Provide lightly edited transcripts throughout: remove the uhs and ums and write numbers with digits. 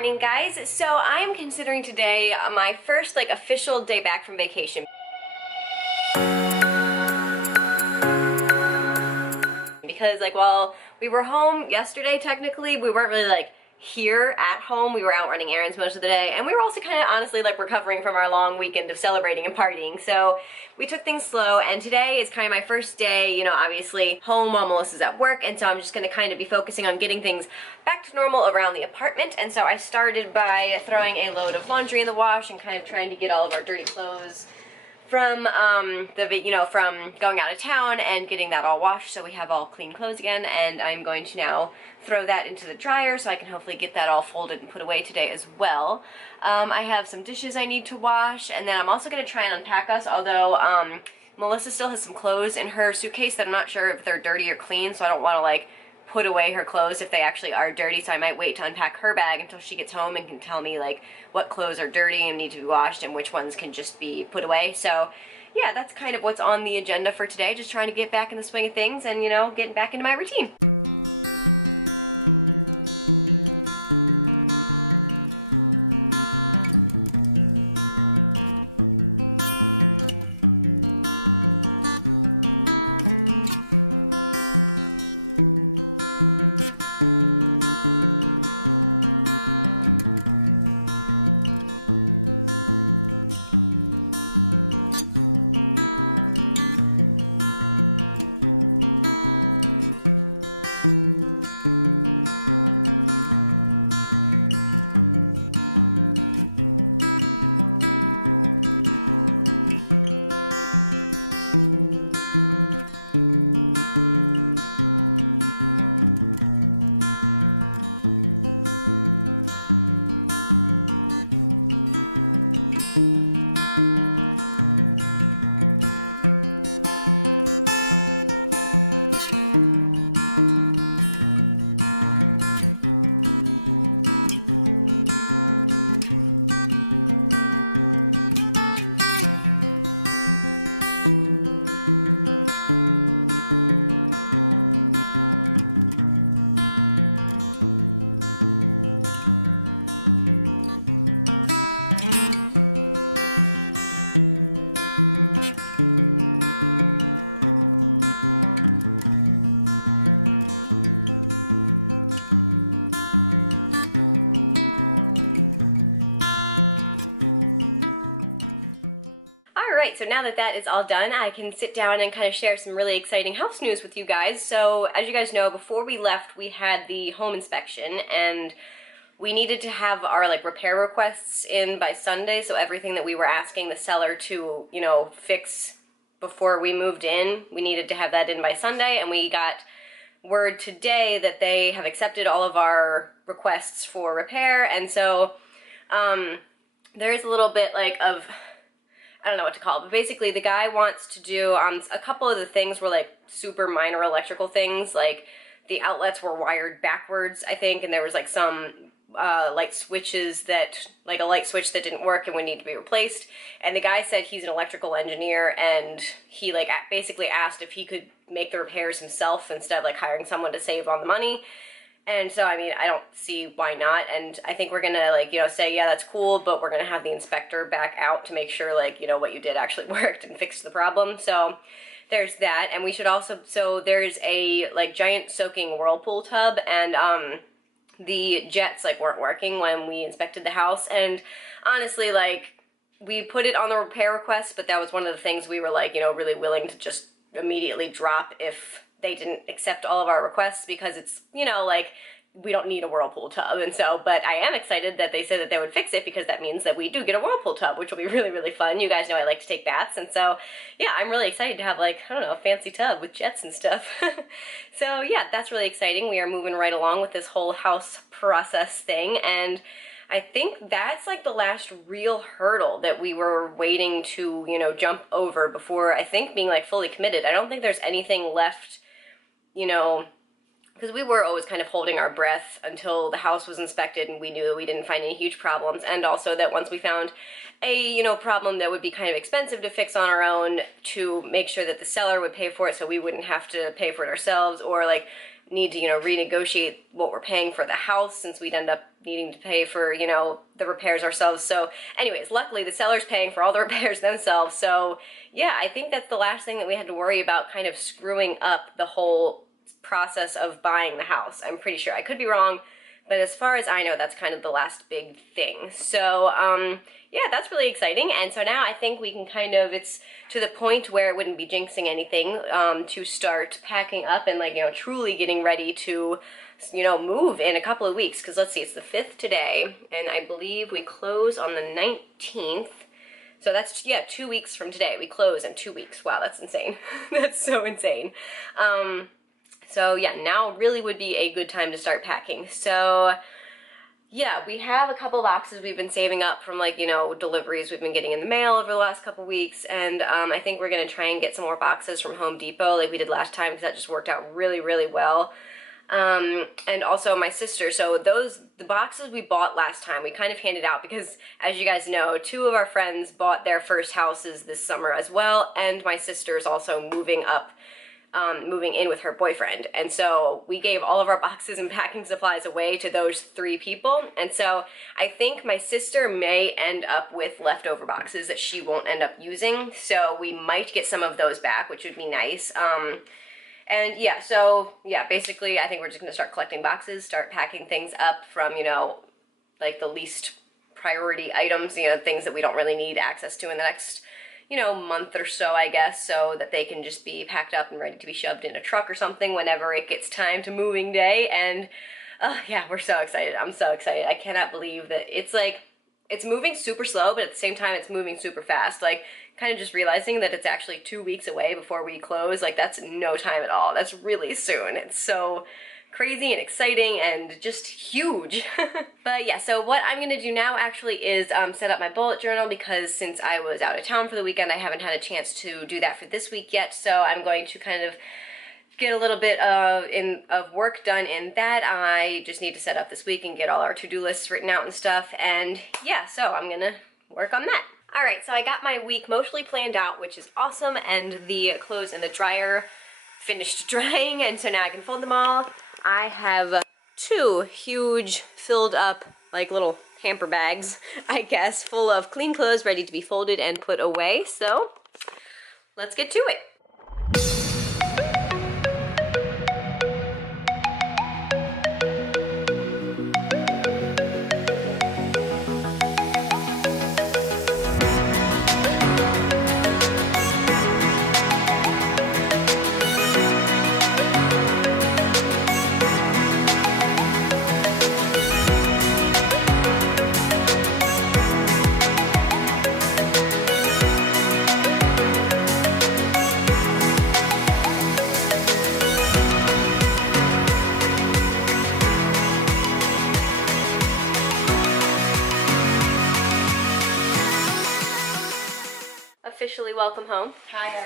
morning, guys. So I am considering today my first official day back from vacation. Because while we were home yesterday, technically, we weren't really here at home. We were out running errands most of the day, and we were also kind of honestly recovering from our long weekend of celebrating and partying. So we took things slow, and today is kind of my first day, you know, obviously home while Melissa's at work, and so I'm just going to kind of be focusing on getting things back to normal around the apartment. And so I started by throwing a load of laundry in the wash and kind of trying to get all of our dirty clothes from from going out of town and getting that all washed so we have all clean clothes again. And I'm going to now throw that into the dryer so I can hopefully get that all folded and put away today as well. I have some dishes I need to wash, and then I'm also going to try and unpack us, although Melissa still has some clothes in her suitcase that I'm not sure if they're dirty or clean, so I don't want to put away her clothes if they actually are dirty, so I might wait to unpack her bag until she gets home and can tell me what clothes are dirty and need to be washed and which ones can just be put away. So yeah, that's kind of what's on the agenda for today, just trying to get back in the swing of things and, you know, getting back into my routine. Alright, so now that that is all done, I can sit down and kind of share some really exciting house news with you guys. So, as you guys know, before we left, we had the home inspection, and we needed to have our, repair requests in by Sunday, so everything that we were asking the seller to, you know, fix before we moved in, we needed to have that in by Sunday, and we got word today that they have accepted all of our requests for repair, and so, there is a little bit, of... I don't know what to call it, but basically the guy wants to do, a couple of the things were super minor electrical things, the outlets were wired backwards, I think, and there was some light switches that, a light switch that didn't work and would need to be replaced. And the guy said he's an electrical engineer, and he basically asked if he could make the repairs himself instead of hiring someone to save on the money. And so, I mean, I don't see why not, and I think we're gonna, say, yeah, that's cool, but we're gonna have the inspector back out to make sure, what you did actually worked and fixed the problem. So there's that, and we should also, so there's a, giant soaking whirlpool tub, and, the jets, weren't working when we inspected the house, and honestly, we put it on the repair request, but that was one of the things we were, really willing to just immediately drop if they didn't accept all of our requests, because it's, we don't need a whirlpool tub. And so, but I am excited that they said that they would fix it, because that means that we do get a whirlpool tub, which will be really, really fun. You guys know I like to take baths, and so, yeah, I'm really excited to have, I don't know, a fancy tub with jets and stuff. So, yeah, that's really exciting. We are moving right along with this whole house process thing, and I think that's the last real hurdle that we were waiting to, you know, jump over before, I think, being fully committed. I don't think there's anything left, you know, because we were always kind of holding our breath until the house was inspected and we knew that we didn't find any huge problems, and also that once we found a, you know, problem that would be kind of expensive to fix on our own, to make sure that the seller would pay for it so we wouldn't have to pay for it ourselves, or need to, you know, renegotiate what we're paying for the house since we'd end up needing to pay for, you know, the repairs ourselves. So anyways, luckily the seller's paying for all the repairs themselves. So yeah, I think that's the last thing that we had to worry about kind of screwing up the whole process of buying the house. I'm pretty sure. I could be wrong, but as far as I know, that's kind of the last big thing. So yeah, that's really exciting. And so now I think we can kind of, it's to the point where it wouldn't be jinxing anything to start packing up and, like, you know, truly getting ready to, you know, move in a couple of weeks. Because let's see, it's the 5th today, and I believe we close on the 19th. So that's, yeah, 2 weeks from today. We close in 2 weeks. Wow, that's insane. That's so insane. So yeah, now really would be a good time to start packing. So yeah, we have a couple boxes we've been saving up from, like, you know, deliveries we've been getting in the mail over the last couple weeks, and I think we're going to try and get some more boxes from Home Depot like we did last time, because that just worked out really, really well. And also my sister, so the boxes we bought last time, we kind of handed out because, as you guys know, 2 of our friends bought their first houses this summer as well, and my sister is also moving in with her boyfriend. And so we gave all of our boxes and packing supplies away to those 3 people. And so I think my sister may end up with leftover boxes that she won't end up using. So we might get some of those back, which would be nice. And yeah, so yeah, basically I think we're just gonna start collecting boxes, start packing things up from, you know, like the least priority items, you know, things that we don't really need access to in the next, you know, month or so, I guess, so that they can just be packed up and ready to be shoved in a truck or something whenever it gets time to moving day. And yeah, we're so excited. I'm so excited. I cannot believe that it's like, it's moving super slow, but at the same time it's moving super fast. Like, kind of just realizing that it's actually 2 weeks away before we close, like, that's no time at all. That's really soon. It's so crazy and exciting and just huge. But yeah, so what I'm gonna do now actually is set up my bullet journal, because since I was out of town for the weekend, I haven't had a chance to do that for this week yet. So I'm going to kind of get a little bit of work done in that. I just need to set up this week and get all our to-do lists written out and stuff. And yeah, so I'm gonna work on that. All right, so I got my week mostly planned out, which is awesome, and the clothes in the dryer finished drying, and so now I can fold them all. I have 2 huge filled up, like, little hamper bags, I guess, full of clean clothes ready to be folded and put away. So let's get to it. Officially welcome home. Hi,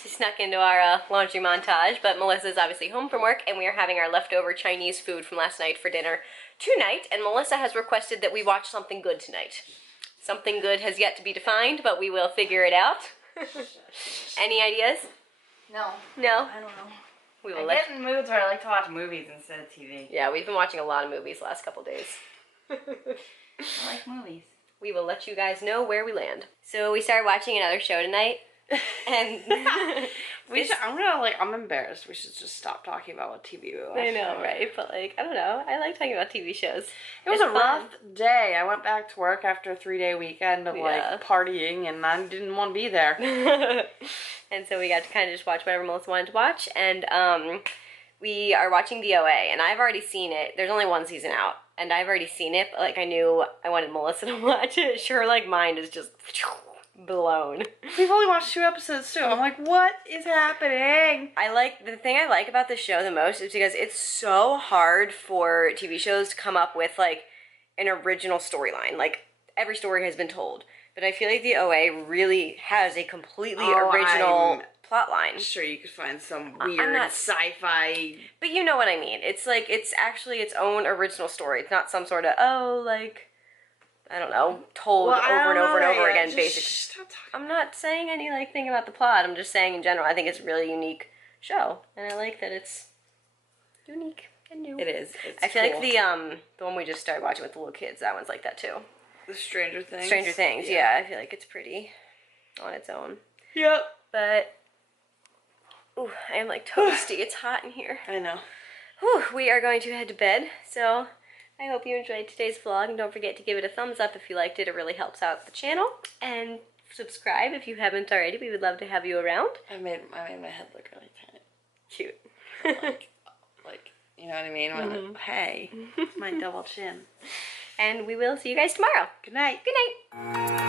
She snuck into our laundry montage, but Melissa's obviously home from work, and we are having our leftover Chinese food from last night for dinner tonight, and Melissa has requested that we watch something good tonight. Something good has yet to be defined, but we will figure it out. Any ideas? No. No? I don't know. We will I get in moods where I like to watch movies instead of TV. Yeah, we've been watching a lot of movies the last couple days. I like movies. We will let you guys know where we land. So we started watching another show tonight, and I'm embarrassed. We should just stop talking about what TV we watch. I know, right? But, like, I don't know. I like talking about TV shows. It was a rough day. I went back to work after a 3-day weekend of like partying, and I didn't want to be there. And so we got to kind of just watch whatever Melissa wanted to watch, and we are watching the OA, and I've already seen it. There's only 1 season out, and I've already seen it, but, like, I knew I wanted Melissa to watch it. Her, like, mind is just blown. We've only watched 2 episodes too. I'm like, what is happening? The thing I like about this show the most is because it's so hard for TV shows to come up with, like, an original storyline. Like, every story has been told. But I feel like the OA really has a completely original plot line. Sure, you could find some weird sci-fi. But you know what I mean. It's like, it's actually its own original story. It's not some sort of, I don't know, told over and over and over again, basically. I'm not saying any, thing about the plot. I'm just saying in general, I think it's a really unique show. And I like that it's unique and new. It is. It's I feel cool. like the one we just started watching with the little kids, that one's like that too. The Stranger Things. Stranger Things, yeah. I feel like it's pretty on its own. Yep. But, ooh, I am like toasty. It's hot in here. I know. Whew, we are going to head to bed, so I hope you enjoyed today's vlog, and don't forget to give it a thumbs up if you liked it. It really helps out the channel, and subscribe if you haven't already. We would love to have you around. I made my head look really tiny. Cute. like, you know what I mean? When hey, my double chin. And we will see you guys tomorrow. Good night. Good night.